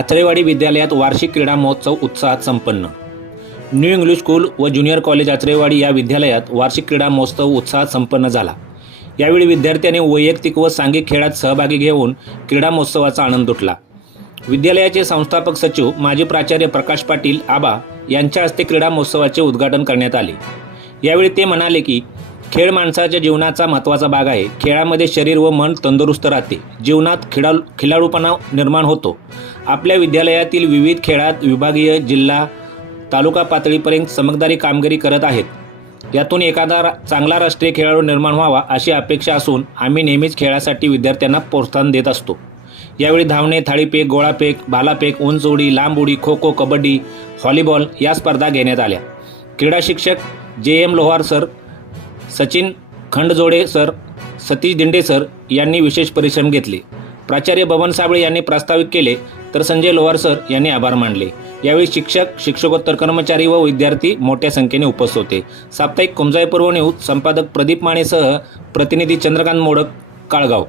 आचरेवाडी विद्यालयात वार्षिक क्रीडा महोत्सव उत्साहात संपन्न. न्यू इंग्लिश स्कूल व ज्युनियर कॉलेज आचरेवाडी या विद्यालयात वार्षिक क्रीडा महोत्सव उत्साहात संपन्न झाला. यावेळी विद्यार्थ्यांनी वैयक्तिक व सांघिक खेळात सहभागी घेऊन क्रीडा महोत्सवाचा आनंद उठला. विद्यालयाचे संस्थापक सचिव माजी प्राचार्य प्रकाश पाटील आबा यांच्या हस्ते क्रीडा महोत्सवाचे उद्घाटन करण्यात आले. यावेळी ते म्हणाले की खेळ माणसाच्या जीवनाचा महत्त्वाचा भाग आहे. खेळामध्ये शरीर व मन तंदुरुस्त राहते. जीवनात खेळा खिलाडूपणा निर्माण होतो. आपल्या विद्यालयातील विविध खेळात विभागीय जिल्हा तालुका पातळीपर्यंत चमकदारी कामगिरी करत आहेत. यातून एखादा रा- चांगला राष्ट्रीय खेळाडू निर्माण व्हावा अशी अपेक्षा असून आम्ही नेहमीच खेळासाठी विद्यार्थ्यांना प्रोत्साहन देत असतो. यावेळी धावणे थाळीफेक गोळाफेक भालाफेक उंच उडी लांब उडी खो खो कबड्डी व्हॉलीबॉल या स्पर्धा घेण्यात आल्या. क्रीडा शिक्षक J M Lohar sir Sachin Khandjode sir Satish Dinde sir यांनी विशेष परिश्रम घेतले. प्राचार्य बबन साबळे यांनी प्रस्तावित केले तर संजय लोहार सर यांनी आभार मानले. यावेळी शिक्षक शिक्षकोत्तर कर्मचारी व विद्यार्थी मोठ्या संख्येने उपस्थित होते. साप्ताहिक कुमजाई पूर्व न्यूज संपादक प्रदीप मानेसह प्रतिनिधी चंद्रकांत मोडक काळगाव.